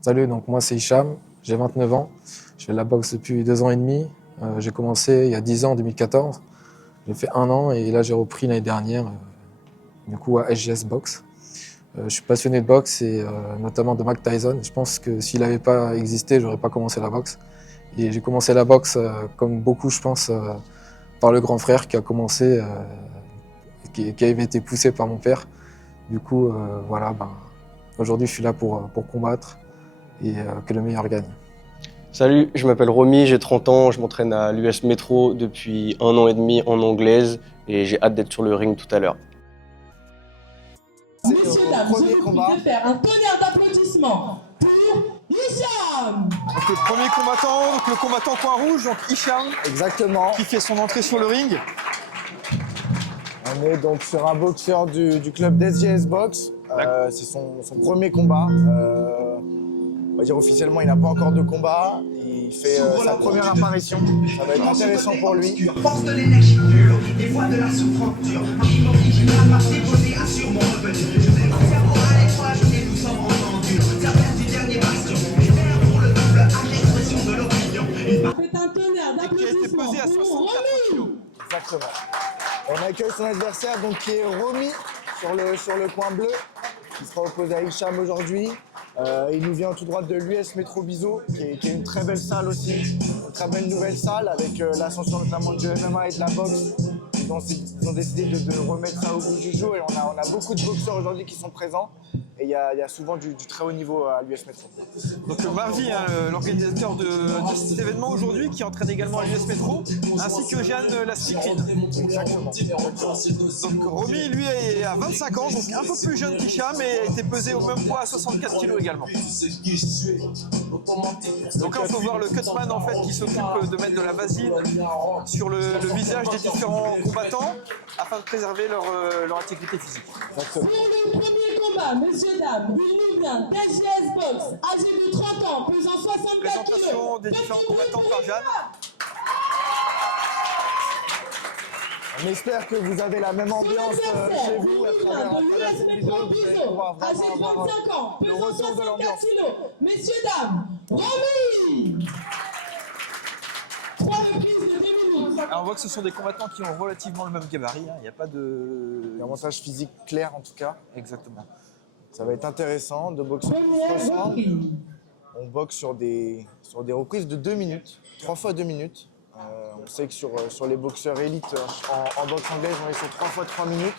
Salut, donc moi c'est Hicham, j'ai 29 ans, je fais de la boxe depuis 2 ans et demi. J'ai commencé il y a 10 ans, en 2014. J'ai fait 1 an et là j'ai repris l'année dernière, du coup à SGS Box. Je suis passionné de boxe et notamment de Mike Tyson. Je pense que s'il n'avait pas existé, j'aurais pas commencé la boxe. Et j'ai commencé la boxe comme beaucoup, je pense, par le grand frère qui a commencé, qui avait été poussé par mon père. Du coup, voilà, aujourd'hui je suis là pour combattre et que le meilleur gagne. Salut, je m'appelle Romy, j'ai 30 ans, je m'entraîne à l'US Metro depuis 1 an et demi en anglaise et j'ai hâte d'être sur le ring tout à l'heure. Messieurs, dames, je vous prie de faire un tonnerre d'applaudissements pour Hicham. Donc le premier combattant, donc le combattant coin rouge, donc Hicham. Exactement. Qui fait son entrée sur le ring. On est donc sur un boxeur du club d'SGS Box. C'est son premier combat. On va dire officiellement, il n'a pas encore de combat. Il fait sa première apparition. Ça va être intéressant pour lui. Force de l'énergie pure, des voix de la souffrance dure. Qui m'obligera par déposer, assure mon revenu. Je vais passer à l'étoile et nous sommes entendus. Service du dernier bastion. Faire pour le double à l'expression de l'opinion. Faites un tonnerre Qui a été d'applaudissements pesé à pour 64 Romy. kilos. Exactement. On accueille son adversaire donc, qui est Romy sur le coin bleu. Il sera opposé à Hicham aujourd'hui. Il nous vient tout droit de l'US Metro Bizo, qui est une très belle salle aussi. Une très belle nouvelle salle avec l'ascension notamment du MMA et de la boxe. Ils ont décidé de remettre ça au goût du jour et on a beaucoup de boxeurs aujourd'hui qui sont présents. Et il y a souvent du très haut niveau à l'US Metro. Donc Marvi, l'organisateur de cet événement aujourd'hui, qui entraîne également à l'US Metro, ainsi que Jeanne Lasticline. Exactement. Donc Romy, lui, est à 25 ans, donc un peu plus jeune qu'Hicham, et a été pesé au même poids à 64 kilos également. Donc là, on peut voir le cutman en fait qui s'occupe de mettre de la vaseline sur le visage des différents combattants afin de préserver leur intégrité physique. Exactement. Pour le premier combat, messieurs, dames, il nous vient d'SGS Box, âgé de 30 ans, pesant 64 Présentation kilos. des différents combattants par Jeanne. On espère que vous avez la même ambiance chez vous à travers cette vidéo. Vous allez pouvoir âgé vraiment de avoir 25 ans, le pesant retour de 64 l'ambiance. kilos. Messieurs, dames, Romy. 3 reprises de 2 minutes. Alors on voit que ce sont des combattants qui ont relativement le même gabarit, il n'y a pas de... Un avantage physique clair en tout cas. Exactement. Ça va être intéressant de boxer qui se Première ressemblent. reprise. On boxe sur des reprises de 2 minutes, 3 fois 2 minutes. On sait que sur les boxeurs élites en boxe anglaise, on est sur 3 fois 3 minutes.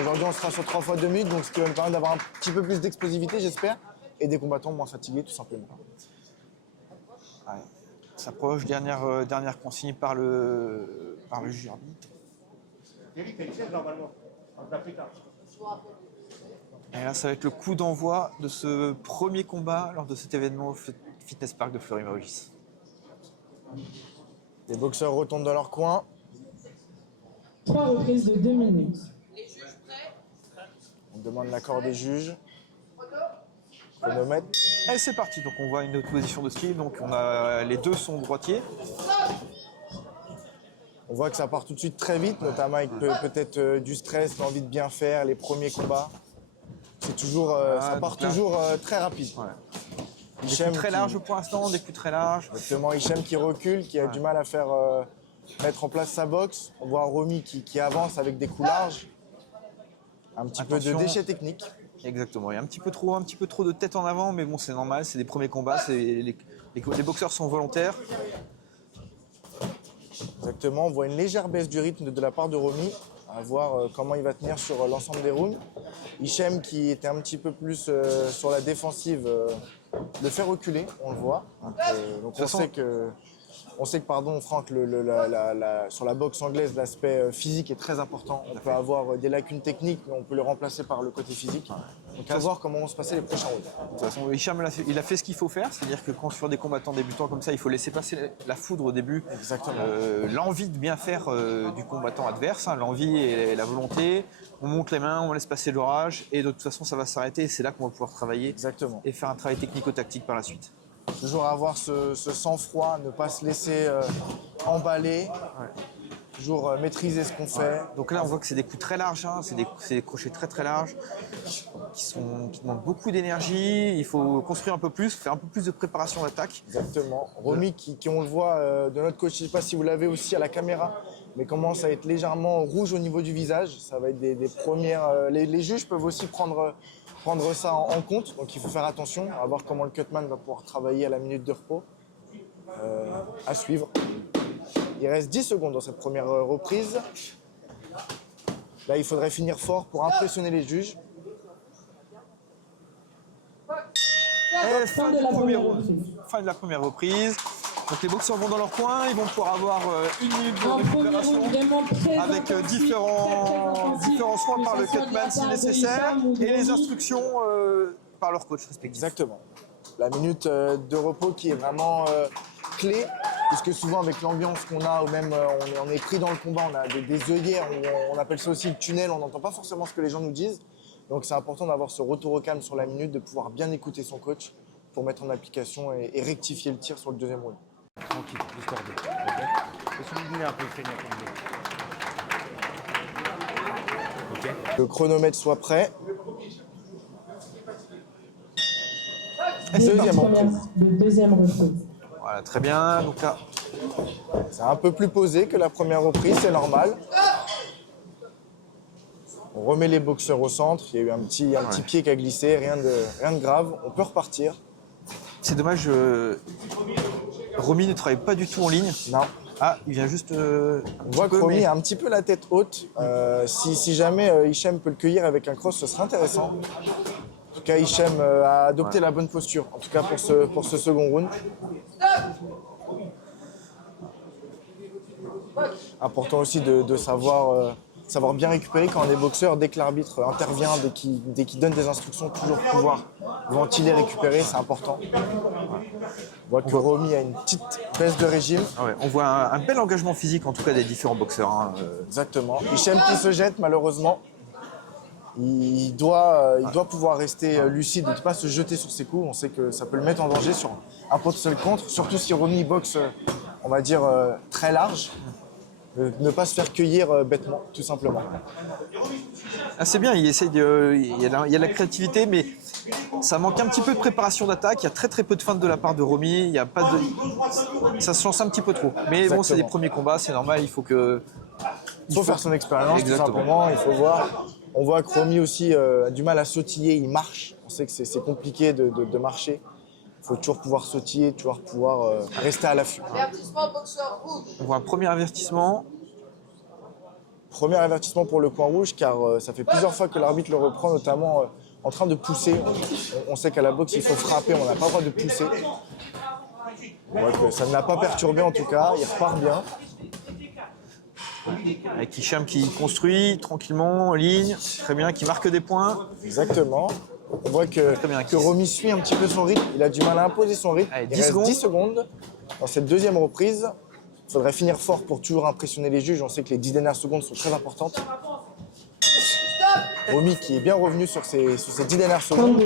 Aujourd'hui, on sera sur 3 fois 2 minutes, donc ce qui va nous permettre d'avoir un petit peu plus d'explosivité, j'espère, et des combattants moins fatigués, tout simplement. Ouais. On s'approche, dernière consigne par le juge arbitre. Et là, ça va être le coup d'envoi de ce premier combat lors de cet événement au Fitness Park de Fleury-Mérogis. Les boxeurs retournent dans leur coin. 3 reprises de 2 minutes. On demande l'accord des juges. Chronomètre. Et c'est parti, donc on voit une opposition de style, donc les deux sont droitiers. On voit que ça part tout de suite très vite, notamment avec peut-être du stress, l'envie de bien faire, les premiers combats. C'est toujours, ça part toujours très rapide. Ouais. Des Hicham coups très larges pour l'instant, des coups très larges. Exactement, Hicham qui recule, qui a du mal à faire mettre en place sa boxe. On voit Romy qui avance avec des coups larges. Un petit peu de Attention. déchet technique. Exactement, il y a un petit peu trop de tête en avant, mais bon, c'est normal, c'est des premiers combats, les boxeurs sont volontaires. Exactement, on voit une légère baisse du rythme de la part de Romy, à voir comment il va tenir sur l'ensemble des rounds. Hicham qui était un petit peu plus sur la défensive, le fait reculer, on le voit. Donc on sait que Franck, sur la boxe anglaise, l'aspect physique est très important. On peut avoir des lacunes techniques, mais on peut le remplacer par le côté physique. Donc à voir comment vont se passer les prochains rounds. De toute façon, Hicham, il a fait ce qu'il faut faire, c'est-à-dire que quand sur des combattants débutants comme ça, il faut laisser passer la foudre au début. Exactement. L'envie de bien faire du combattant adverse, hein, l'envie et la volonté. On monte les mains, on laisse passer l'orage, et de toute façon, ça va s'arrêter, et c'est là qu'on va pouvoir travailler. Exactement. Et faire un travail technico-tactique par la suite. Toujours avoir ce sang-froid, ne pas se laisser emballer. Ouais. Toujours maîtriser ce qu'on fait. Donc là, on voit que c'est des coups très larges, hein, c'est des crochets très très larges, qui demandent beaucoup d'énergie. Il faut construire un peu plus, faire un peu plus de préparation d'attaque. Exactement. Romy, qui on le voit de notre coach, je ne sais pas si vous l'avez aussi à la caméra, mais commence à être légèrement rouge au niveau du visage. Ça va être des premières... les juges peuvent aussi prendre ça en compte, donc il faut faire attention à voir comment le cutman va pouvoir travailler à la minute de repos. À suivre. Il reste 10 secondes dans cette première reprise. Là, il faudrait finir fort pour impressionner les juges. Et fin de la première reprise. Donc les boxeurs vont dans leur coin, ils vont pouvoir avoir une minute de récupération avec différents soins par le cutman si nécessaire et les instructions par leur coach respectif. Exactement. La minute de repos qui est vraiment clé, puisque souvent avec l'ambiance qu'on a, ou même on est pris dans le combat, on a des œillères, on appelle ça aussi le tunnel, on n'entend pas forcément ce que les gens nous disent. Donc c'est important d'avoir ce retour au calme sur la minute, de pouvoir bien écouter son coach pour mettre en application et rectifier le tir sur le deuxième round. Tranquille, histoire de. Ok. Un peu feignant comme ok. Le chronomètre soit prêt. Deuxième reprise. Voilà, très bien. Donc là, C'est un peu plus posé que la première reprise, c'est normal. On remet les boxeurs au centre. Il y a eu un petit pied qui a glissé, rien de grave. On peut repartir. c'est dommage, Romy ne travaille pas du tout en ligne. Non. Ah, il vient juste. On voit que Romy a un petit peu la tête haute. Si jamais Hichem peut le cueillir avec un cross, ce serait intéressant. En tout cas, Hichem a adopté la bonne posture, en tout cas pour ce second round. Important aussi de savoir bien récupérer quand on est boxeur. Dès que l'arbitre intervient, dès qu'il donne des instructions, toujours pouvoir ventiler, récupérer, c'est important. On voit que Romy a une petite baisse de régime. Ah ouais, on voit un bel engagement physique en tout cas des différents boxeurs. Hein. Exactement. Hichem qui se jette malheureusement. Il doit pouvoir rester lucide, ne pas se jeter sur ses coups. On sait que ça peut le mettre en danger sur un potentiel contre, surtout si Romy boxe, on va dire, très large. Ne pas se faire cueillir bêtement, tout simplement. Ah, c'est bien, il essaye il y a de la créativité, mais ça manque un petit peu de préparation d'attaque. Il y a très peu de feintes de la part de Romy. Il y a pas de... Ça se lance un petit peu trop. Mais Exactement. bon, c'est des premiers combats, c'est normal. Il faut Faire son expérience, tout simplement. Il faut voir. On voit que Romy aussi a du mal à sautiller. Il marche. On sait que c'est compliqué de marcher. Il faut toujours pouvoir sautiller, toujours pouvoir rester à l'affût. On voit un premier avertissement. Premier avertissement pour le coin rouge, car ça fait plusieurs fois que l'arbitre le reprend, notamment en train de pousser. On sait qu'à la boxe, il faut frapper, on n'a pas le droit de pousser. On voit que ça ne l'a pas perturbé en tout cas, il repart bien. Avec Hichem qui construit tranquillement, en ligne, très bien, qui marque des points. Exactement. On voit que Romy suit un petit peu son rythme, il a du mal à imposer son rythme. Allez, Il reste 10 secondes dans cette deuxième reprise. Il faudrait finir fort pour toujours impressionner les juges. On sait que les 10 dernières secondes sont très importantes. Romy qui est bien revenu sur ces 10 dernières secondes.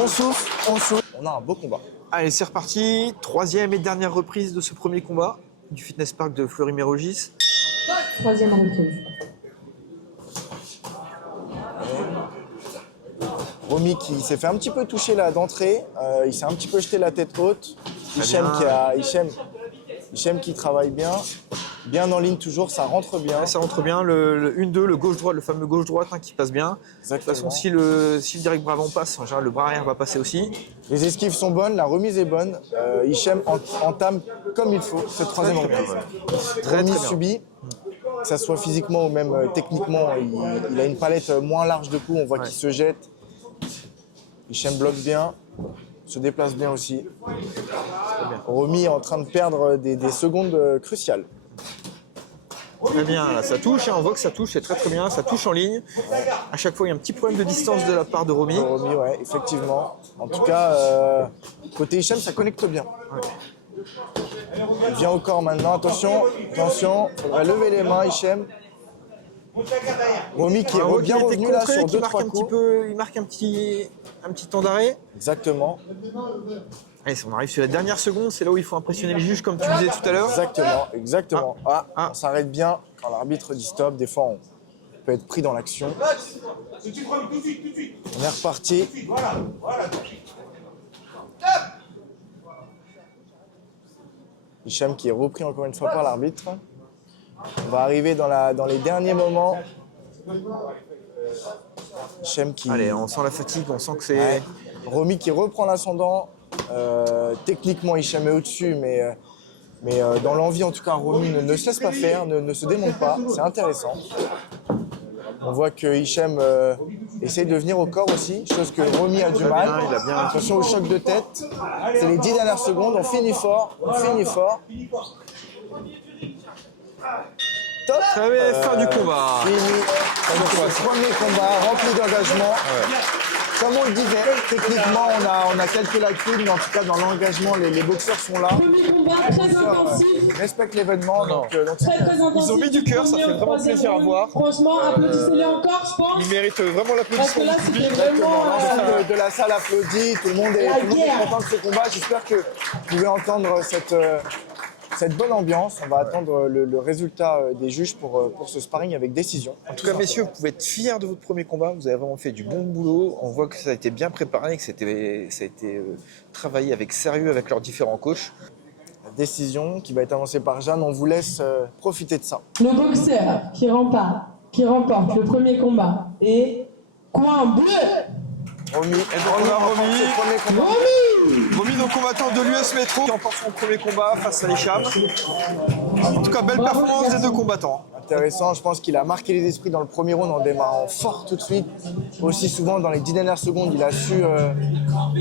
On souffle, on a un beau combat. Allez, c'est reparti. Troisième et dernière reprise de ce premier combat du Fitness Park de Fleury-Mérogis. Troisième reprise. Romy qui s'est fait un petit peu toucher là d'entrée. Il s'est un petit peu jeté la tête haute. Hichem qui travaille bien. Bien en ligne toujours, ça rentre bien. Ouais, ça rentre bien, le 1-2, le gauche-droite, le fameux gauche-droite hein, qui passe bien. Exactement. De toute façon, si le direct bravant passe, en général, le bras arrière va passer aussi. Les esquives sont bonnes, la remise est bonne. Hichem entame comme il faut cette troisième reprise. Romy bien. subit, que ça soit physiquement ou même techniquement, il a une palette moins large de coups, on voit qu'il se jette. Hichem bloque bien, se déplace bien aussi. Romy est en train de perdre des secondes cruciales. Très bien, là, ça touche, hein, on voit que ça touche, c'est très bien, ça touche en ligne. À chaque fois, il y a un petit problème de distance de la part de Romy. Romy, ouais, effectivement. En tout cas, côté Hichem, ça connecte bien. Il vient au corps maintenant, attention, il faudrait lever les mains, Hichem. Romy qui est Un bien qui a été revenu là contré, sur qui 2-3 marque un petit coups. peu, il marque un petit temps d'arrêt. Exactement, Allez, on arrive sur la dernière seconde, c'est là où il faut impressionner le juge comme tu disais tout à l'heure. exactement. On s'arrête bien quand l'arbitre dit stop. Des fois, on peut être pris dans l'action. On est reparti. Hicham qui est repris encore une fois par l'arbitre. On va arriver dans les derniers moments. Hicham qui... Allez, on sent la fatigue, on sent que c'est... Ouais. Romy qui reprend l'ascendant. Techniquement, Hicham est au-dessus, mais dans l'envie, en tout cas, Romy ne se laisse pas faire, ne se démonte pas. C'est intéressant. On voit que Hicham essaye de venir au corps aussi, chose que Romy a du mal. il a bien- Attention au choc de tête. C'est les 10 dernières secondes. On finit fort. Top. Très bien, fin du combat. Fini. Ce premier combat rempli d'engagement. Comme on le disait, techniquement, on a quelques lacunes, mais en tout cas, dans l'engagement, les boxeurs sont là. Premier combat très intensif. Respectent l'événement, donc Très intensif. Ils ont mis du cœur, ça premier fait au vraiment troisième plaisir à round. voir. Franchement, applaudissez-les encore, je pense. Il mérite vraiment Parce que l'applaudissement là, du public. c'était vraiment... L'ensemble de la salle applaudit, tout le monde est guerre. content de ce combat. J'espère que vous pouvez entendre cette bonne ambiance. On va attendre le résultat des juges pour ce sparring avec décision. En tout cas, messieurs, vous pouvez être fiers de votre premier combat. Vous avez vraiment fait du bon boulot. On voit que ça a été bien préparé, que ça a été travaillé avec sérieux avec leurs différents coachs. La décision qui va être annoncée par Jeanne, on vous laisse profiter de ça. Le boxeur qui remporte le premier combat est coin bleu. Romy, donc on a Romy. ce premier combat. Romy, donc combattant de l'US Métro, qui remporte son premier combat face à Hicham. En tout cas, belle performance des deux combattants. Intéressant, je pense qu'il a marqué les esprits dans le premier round en démarrant fort tout de suite. Aussi souvent dans les 10 dernières secondes, il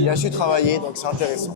a su travailler, donc c'est intéressant.